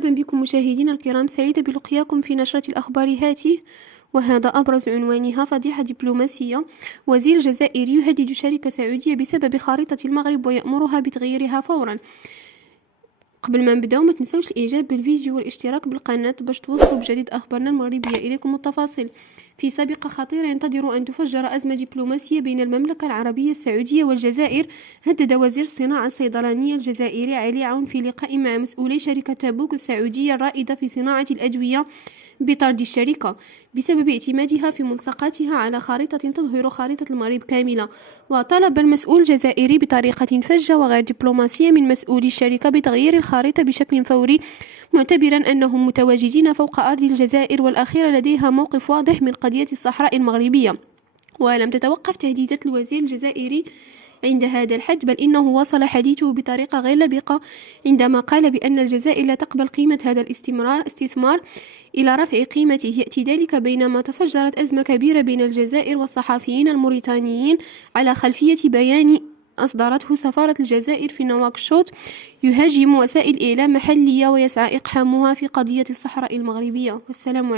مرحبا بكم مشاهدينا الكرام، سعيدة بلقياكم في نشرة الأخبار هاته، وهذا أبرز عنوانها: فضيحة دبلوماسية، وزير جزائري يهدد شركة سعودية بسبب خارطة المغرب ويأمرها بتغييرها فورا. قبل ما نبداو ما تنسوش الاعجاب بالفيديو والاشتراك بالقناة باش توصلوا بجديد اخبارنا المغربية اليكم التفاصيل. في سابقة خطيرة ينتظر ان تفجر ازمة دبلوماسية بين المملكة العربية السعودية والجزائر. هدد وزير الصناعة الصيدلانية الجزائري علي عون في لقاء مع مسؤولي شركة تابوك السعودية الرائدة في صناعة الأدوية بطرد الشركة بسبب اعتمادها في ملصقاتها على خارطة تظهر خارطة المغرب كاملة. وطلب المسؤول الجزائري بطريقة فجة وغير دبلوماسية من مسؤولي الشركة بتغيير الخارطة بشكل فوري، معتبرا أنهم متواجدين فوق أرض الجزائر والأخيرة لديها موقف واضح من قضية الصحراء المغربية. ولم تتوقف تهديدات الوزير الجزائري عند هذا الحد، بل إنه وصل حديثه بطريقة غير لبقة عندما قال بأن الجزائر لا تقبل قيمة هذا الاستثمار إلى رفع قيمته. يأتي ذلك بينما تفجرت أزمة كبيرة بين الجزائر والصحفيين الموريتانيين على خلفية بيان أصدرته سفارة الجزائر في نواكشوط يهاجم وسائل إعلام محلية ويسعى إقحامها في قضية الصحراء المغربية. والسلام عليكم.